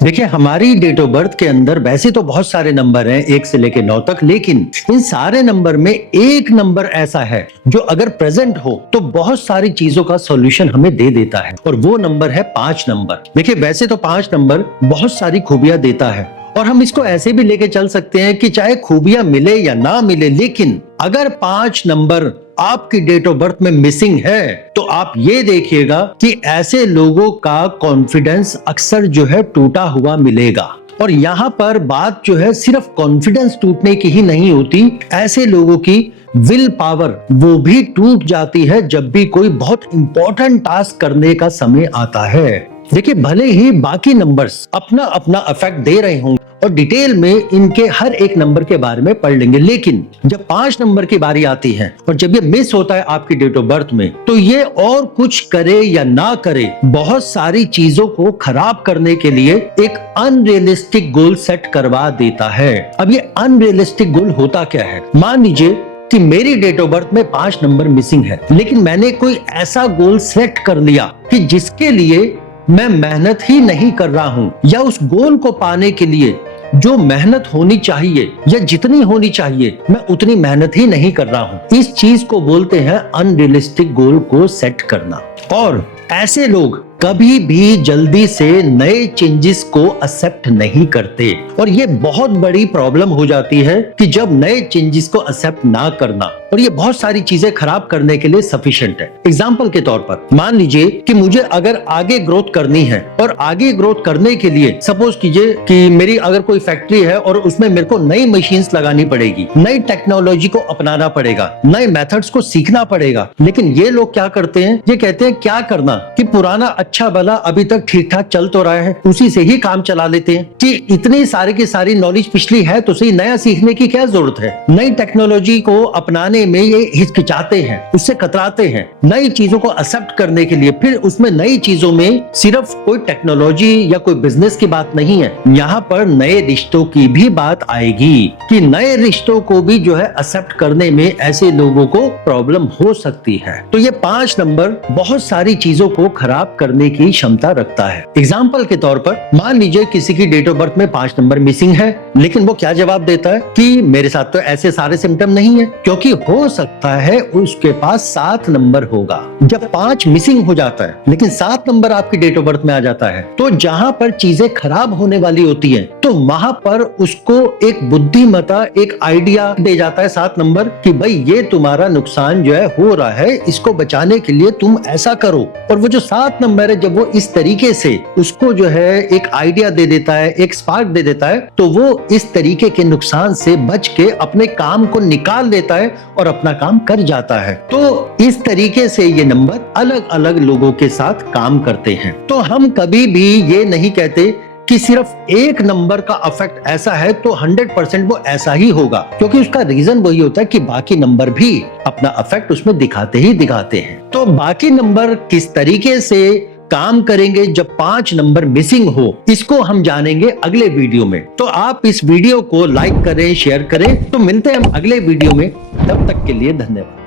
देखिए, हमारी date of birth के अंदर वैसे तो बहुत सारे नंबर हैं 1 से लेके 9 तक, लेकिन इन सारे नंबर में एक नंबर ऐसा है जो अगर प्रेजेंट हो तो बहुत सारी चीजों का सॉल्यूशन हमें दे देता है, और वो नंबर है 5 नंबर। देखिए, वैसे तो 5 नंबर बहुत सारी खूबियां देता है, और हम इसको ऐसे भी लेके चल सकते हैं कि चाहे खूबियां मिले या ना मिले, लेकिन अगर 5 नंबर आपकी डेट ऑफ बर्थ में मिसिंग है तो आप ये देखिएगा कि ऐसे लोगों का कॉन्फिडेंस अक्सर जो है टूटा हुआ मिलेगा। और यहाँ पर बात जो है सिर्फ कॉन्फिडेंस टूटने की ही नहीं होती, ऐसे लोगों की विल पावर वो भी टूट जाती है जब भी कोई बहुत इंपॉर्टेंट टास्क करने का समय आता है। देखिए, भले ही बाकी नंबर्स अपना अपना इफेक्ट दे रहे होंगे और डिटेल में इनके हर एक नंबर के बारे में पढ़ लेंगे, लेकिन जब 5 नंबर की बारी आती है और जब ये मिस होता है आपकी डेट ऑफ बर्थ में, तो ये और कुछ करे या ना करे, बहुत सारी चीजों को खराब करने के लिए एक अनरियलिस्टिक गोल सेट करवा देता है। अब ये अनरियलिस्टिक गोल होता क्या है? मान लीजिए कि मेरी डेट ऑफ बर्थ में 5 नंबर मिसिंग है, लेकिन मैंने कोई ऐसा गोल सेट कर लिया कि जिसके लिए मैं मेहनत ही नहीं कर रहा हूं, या उस गोल को पाने के लिए जो मेहनत होनी चाहिए या जितनी होनी चाहिए मैं उतनी मेहनत ही नहीं कर रहा हूं। इस चीज को बोलते हैं अनरियलिस्टिक गोल को सेट करना। और ऐसे लोग कभी भी जल्दी से नए चेंजेस को एक्सेप्ट नहीं करते, और ये बहुत बड़ी प्रॉब्लम हो जाती है कि जब नए चेंजेस को एक्सेप्ट ना करना, और ये बहुत सारी चीजें खराब करने के लिए सफिशिएंट है। एग्जांपल के तौर पर मान लीजिए कि मुझे अगर आगे ग्रोथ करनी है, और आगे ग्रोथ करने के लिए सपोज कीजिए कि मेरी अगर कोई फैक्ट्री है और उसमें मेरे को नई मशीन्स लगानी पड़ेगी, नई टेक्नोलॉजी को अपनाना पड़ेगा, नए मेथड्स को सीखना पड़ेगा। लेकिन ये लोग क्या करते हैं, ये कहते हैं क्या करना कि पुराना अच्छा भला अभी तक ठीक ठाक चल तो रहा है, उसी से ही काम चला लेते हैं, कि इतनी सारी की सारी नॉलेज पिछली है तो सही, नया सीखने की क्या जरूरत है। नई टेक्नोलॉजी को अपनाने में ये हिचकिचाते हैं, उससे कतराते हैं। नई चीजों को एक्सेप्ट करने के लिए, फिर उसमें नई चीजों में सिर्फ कोई टेक्नोलॉजी या कोई बिजनेस की बात नहीं है, यहाँ पर नए रिश्तों की भी बात आएगी कि नए रिश्तों को भी जो है एक्सेप्ट करने में ऐसे लोगों को प्रॉब्लम हो सकती है। तो ये 5 नंबर बहुत सारी चीजों को खराब करने की क्षमता रखता है। एग्जाम्पल के तौर पर मान लीजिए किसी की डेट ऑफ बर्थ में 5 नंबर मिसिंग है, लेकिन वो क्या जवाब देता है कि मेरे साथ तो ऐसे सारे सिम्टम नहीं है, क्योंकि हो सकता है उसके पास 7 नंबर होगा। जब 5 मिसिंग हो जाता है लेकिन 7 नंबर आपकी डेट ऑफ बर्थ में आ जाता है, तो जहां पर चीजें खराब होने वाली होती है, तो वहां पर उसको एक बुद्धिमता, एक आइडिया दे जाता है 7 नंबर कि भाई ये तुम्हारा नुकसान जो है हो रहा है, इसको बचाने के लिए तुम ऐसा करो। और वो जो 7 नंबर है, जब वो इस तरीके से उसको जो है एक आइडिया दे देता है, एक स्पार्क दे देता है, तो वो इस तरीके के नुकसान से बच के अपने काम को निकाल देता है और अपना काम कर जाता है। तो इस तरीके से ये नंबर अलग अलग लोगों के साथ काम करते हैं। तो हम कभी भी ये नहीं कहते कि सिर्फ एक नंबर का इफेक्ट ऐसा है तो 100% वो ऐसा ही होगा, क्योंकि उसका रीजन वही होता है कि बाकी नंबर भी अपना इफेक्ट उसमें दिखाते ही दिखाते हैं। तो बाकी नंबर किस तरीके से काम करेंगे जब 5 नंबर मिसिंग हो, इसको हम जानेंगे अगले वीडियो में। तो आप इस वीडियो को लाइक करें, शेयर करें। तो मिलते हैं हम अगले वीडियो में, तब तक के लिए धन्यवाद।